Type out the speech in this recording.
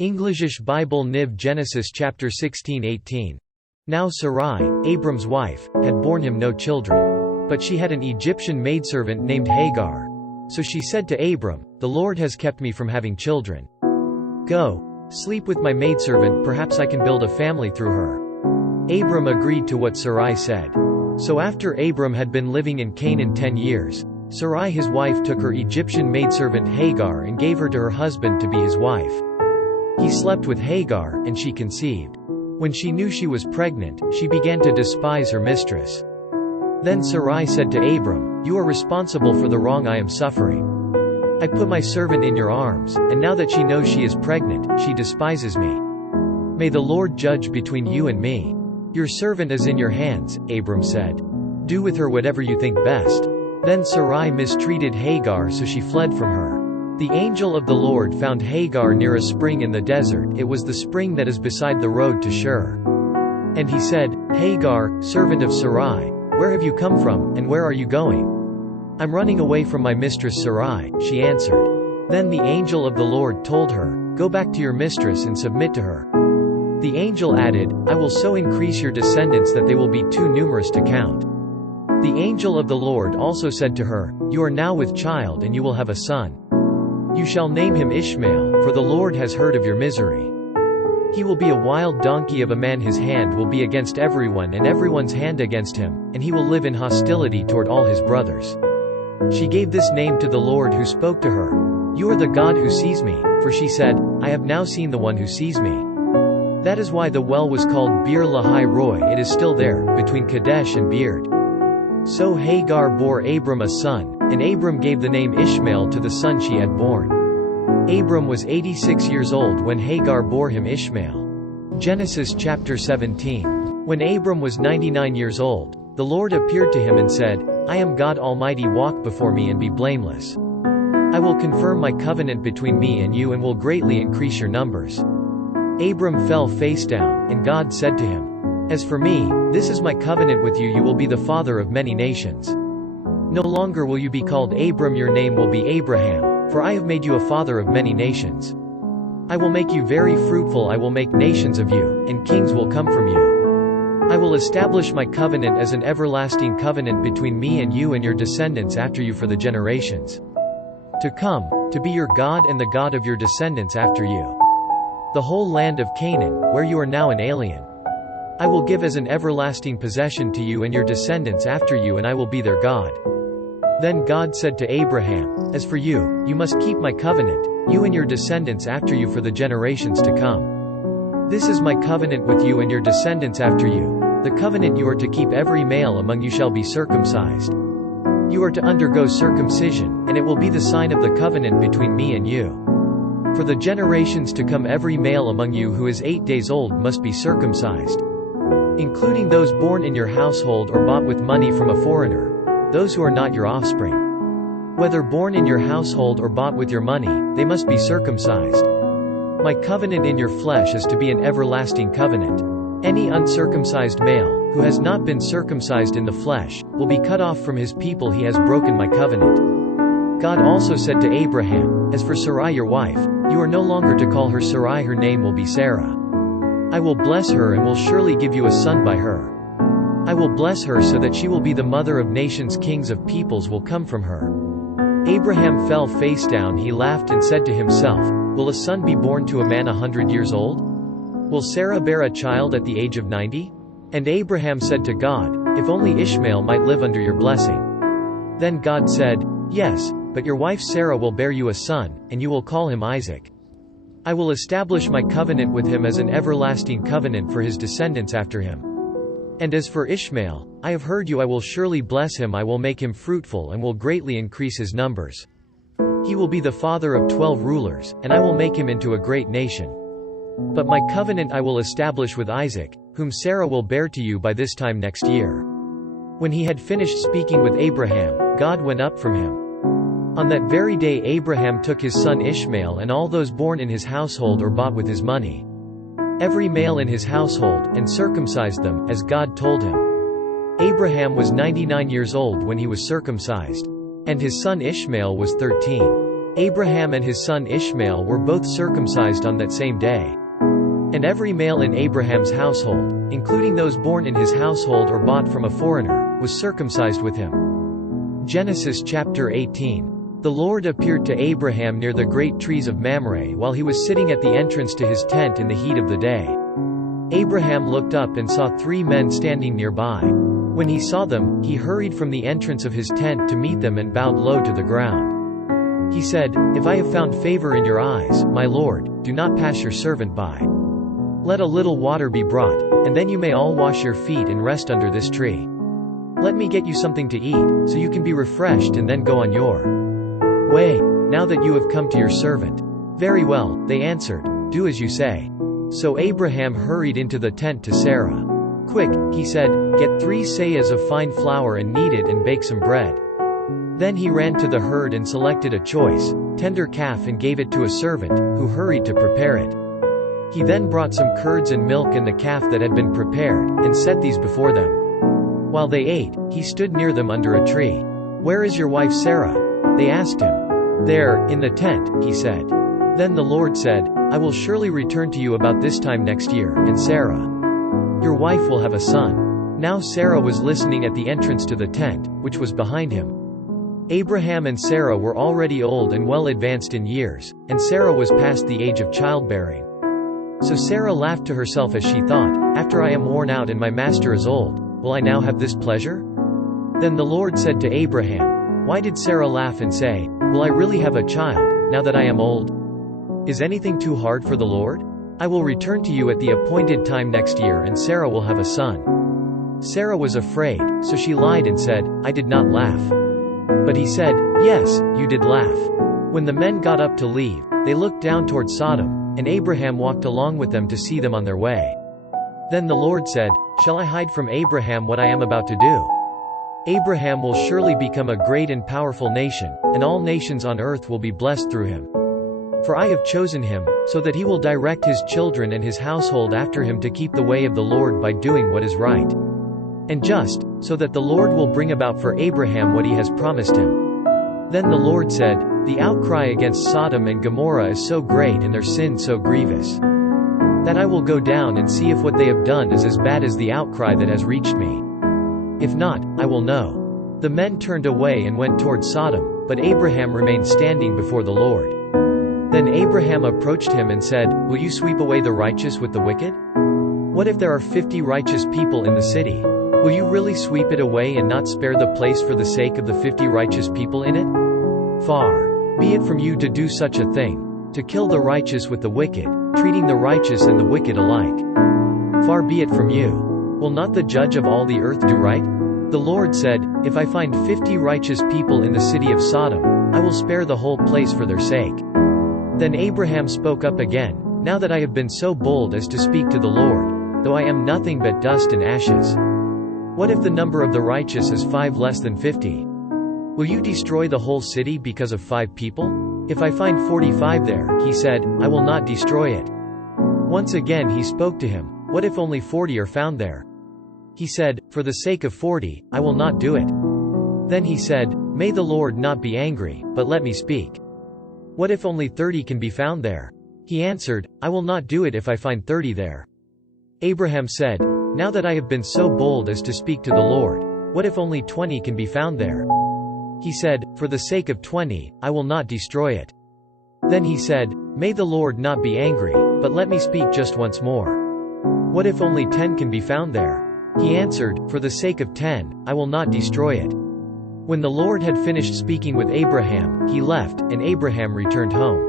Englishish Bible Niv Genesis chapter 16:18. Now Sarai, Abram's wife, had borne him no children. But she had an Egyptian maidservant named Hagar. So she said to Abram, "The Lord has kept me from having children. Go, sleep with my maidservant, perhaps I can build a family through her." Abram agreed to what Sarai said. So after Abram had been living in Canaan 10 years, Sarai his wife took her Egyptian maidservant Hagar and gave her to her husband to be his wife. He slept with Hagar, and she conceived. When she knew she was pregnant, she began to despise her mistress. Then Sarai said to Abram, "You are responsible for the wrong I am suffering. I put my servant in your arms, and now that she knows she is pregnant, she despises me. May the Lord judge between you and me. Your servant is in your hands," Abram said. "Do with her whatever you think best." Then Sarai mistreated Hagar, so she fled from her. The angel of the Lord found Hagar near a spring in the desert. It was the spring that is beside the road to Shur. And he said, "Hagar, servant of Sarai, where have you come from, and where are you going?" "I'm running away from my mistress Sarai," she answered. Then the angel of the Lord told her, "Go back to your mistress and submit to her." The angel added, "I will so increase your descendants that they will be too numerous to count." The angel of the Lord also said to her, "You are now with child and you will have a son. You shall name him Ishmael, for the Lord has heard of your misery. He will be a wild donkey of a man, his hand will be against everyone and everyone's hand against him, and he will live in hostility toward all his brothers." She gave this name to the Lord who spoke to her, "You are the God who sees me," for she said, "I have now seen the one who sees me." That is why the well was called Beer-lahai-roi. It is still there, between Kadesh and Beerd. So Hagar bore Abram a son, and Abram gave the name Ishmael to the son she had born. Abram was 86 years old when Hagar bore him Ishmael. Genesis chapter 17. When Abram was 99 years old, the Lord appeared to him and said, "I am God Almighty, walk before me and be blameless. I will confirm my covenant between me and you and will greatly increase your numbers." Abram fell face down, and God said to him, "As for me, this is my covenant with you, you will be the father of many nations. No longer will you be called Abram, your name will be Abraham, for I have made you a father of many nations. I will make you very fruitful, I will make nations of you, and kings will come from you. I will establish my covenant as an everlasting covenant between me and you and your descendants after you for the generations to come, to be your God and the God of your descendants after you. The whole land of Canaan, where you are now an alien, I will give as an everlasting possession to you and your descendants after you, and I will be their God." Then God said to Abraham, "As for you, you must keep my covenant, you and your descendants after you for the generations to come. This is my covenant with you and your descendants after you, the covenant you are to keep. Every male among you shall be circumcised. You are to undergo circumcision, and it will be the sign of the covenant between me and you. For the generations to come, every male among you who is 8 days old must be circumcised, including those born in your household or bought with money from a foreigner, those who are not your offspring. Whether born in your household or bought with your money, they must be circumcised. My covenant in your flesh is to be an everlasting covenant. Any uncircumcised male, who has not been circumcised in the flesh, will be cut off from his people. He has broken my covenant." God also said to Abraham, "As for Sarai your wife, you are no longer to call her Sarai, her name will be Sarah. I will bless her and will surely give you a son by her. I will bless her so that she will be the mother of nations, kings of peoples will come from her." Abraham fell face down, he laughed and said to himself, "Will a son be born to a man 100 years old? Will Sarah bear a child at the age of 90? And Abraham said to God, "If only Ishmael might live under your blessing." Then God said, "Yes, but your wife Sarah will bear you a son, and you will call him Isaac. I will establish my covenant with him as an everlasting covenant for his descendants after him. And as for Ishmael, I have heard you, I will surely bless him, I will make him fruitful and will greatly increase his numbers. He will be the father of 12 rulers, and I will make him into a great nation. But my covenant I will establish with Isaac, whom Sarah will bear to you by this time next year." When he had finished speaking with Abraham, God went up from him. On that very day Abraham took his son Ishmael and all those born in his household or bought with his money, every male in his household, and circumcised them, as God told him. Abraham was 99 years old when he was circumcised, and his son Ishmael was 13. Abraham and his son Ishmael were both circumcised on that same day. And every male in Abraham's household, including those born in his household or bought from a foreigner, was circumcised with him. Genesis chapter 18. The Lord appeared to Abraham near the great trees of Mamre while he was sitting at the entrance to his tent in the heat of the day. Abraham looked up and saw 3 men standing nearby. When he saw them, he hurried from the entrance of his tent to meet them and bowed low to the ground. He said, "If I have found favor in your eyes, my Lord, do not pass your servant by. Let a little water be brought, and then you may all wash your feet and rest under this tree. Let me get you something to eat, so you can be refreshed and then go on your way, now that you have come to your servant." "Very well," they answered, "do as you say." So Abraham hurried into the tent to Sarah. "Quick," he said, "get 3 seahs of fine flour and knead it and bake some bread." Then he ran to the herd and selected a choice, tender calf and gave it to a servant, who hurried to prepare it. He then brought some curds and milk and the calf that had been prepared, and set these before them. While they ate, he stood near them under a tree. "Where is your wife Sarah?" they asked him. "There, in the tent," he said. Then the Lord said, "I will surely return to you about this time next year, and Sarah, your wife, will have a son." Now Sarah was listening at the entrance to the tent, which was behind him. Abraham and Sarah were already old and well advanced in years, and Sarah was past the age of childbearing. So Sarah laughed to herself as she thought, "After I am worn out and my master is old, will I now have this pleasure?" Then the Lord said to Abraham, "Why did Sarah laugh and say, 'Will I really have a child, now that I am old?' Is anything too hard for the Lord? I will return to you at the appointed time next year and Sarah will have a son." Sarah was afraid, so she lied and said, "I did not laugh." But he said, "Yes, you did laugh." When the men got up to leave, they looked down toward Sodom, and Abraham walked along with them to see them on their way. Then the Lord said, "Shall I hide from Abraham what I am about to do? Abraham will surely become a great and powerful nation, and all nations on earth will be blessed through him. For I have chosen him, so that he will direct his children and his household after him to keep the way of the Lord by doing what is right and just, so that the Lord will bring about for Abraham what he has promised him." Then the Lord said, "The outcry against Sodom and Gomorrah is so great and their sin so grievous, that I will go down and see if what they have done is as bad as the outcry that has reached me. If not, I will know." The men turned away and went toward Sodom, but Abraham remained standing before the Lord. Then Abraham approached him and said, "Will you sweep away the righteous with the wicked? What if there are 50 righteous people in the city? Will you really sweep it away and not spare the place for the sake of the 50 righteous people in it? Far be it from you to do such a thing, to kill the righteous with the wicked, treating the righteous and the wicked alike. Far be it from you. Will not the judge of all the earth do right?" The Lord said, "If I find 50 righteous people in the city of Sodom, I will spare the whole place for their sake." Then Abraham spoke up again, "Now that I have been so bold as to speak to the Lord, though I am nothing but dust and ashes, what if the number of the righteous is 5 less than 50? Will you destroy the whole city because of 5 people? If I find 45 there," he said, "I will not destroy it." Once again he spoke to him, "What if only 40 are found there?" He said, "For the sake of 40, I will not do it." Then he said, "May the Lord not be angry, but let me speak. What if only 30 can be found there?" He answered, "I will not do it if I find 30 there." Abraham said, "Now that I have been so bold as to speak to the Lord, what if only 20 can be found there?" He said, "For the sake of 20, I will not destroy it." Then he said, "May the Lord not be angry, but let me speak just once more. What if only 10 can be found there?" He answered, "For the sake of 10, I will not destroy it." When the Lord had finished speaking with Abraham, he left, and Abraham returned home.